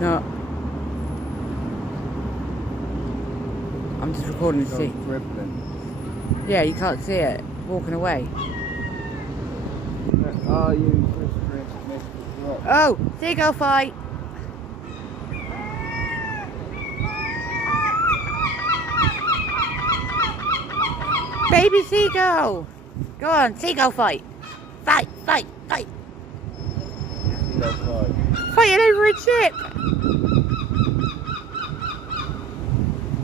No. I'm just recording to see. Dribbling. Yeah, you can't see it. Walking away. Are you whispering Mr. Drop? Oh! Seagull fight! Baby seagull! Go on, seagull fight! Fight, fight, fight! Seagull fight. Fighting over a chip!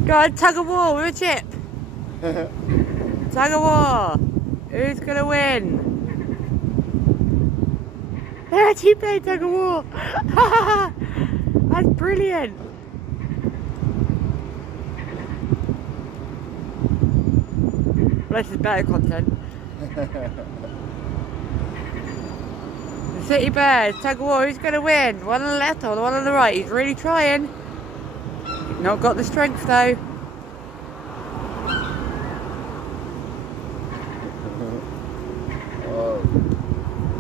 Go on, tug of war with a chip! Tug of war! Who's gonna win? They're actually playing tug of war! That's brilliant! Well, this is better content. The City Bears, tug of war, who's gonna win? One on the left or the one on the right? He's really trying. Not got the strength though.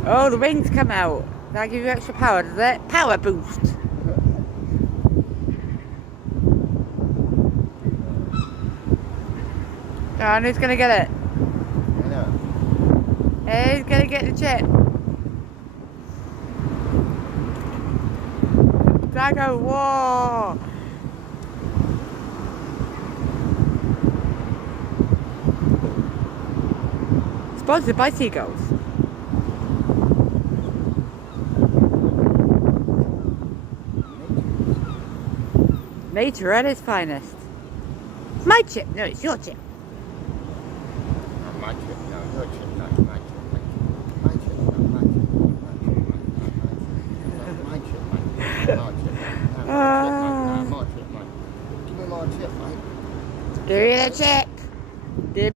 Oh, the wings come out. That'll give you extra power, does it? Power boost. Go on, who's gonna get it? Who's gonna get the chip? Tug of war. Sponsored by seagulls. Nature at its finest. My chip, no, it's your chip. My chip, no, your chip, no, my chip, my chip, my chip, my chip, my chip, my chip, give me my chip, mate. Give me the chip.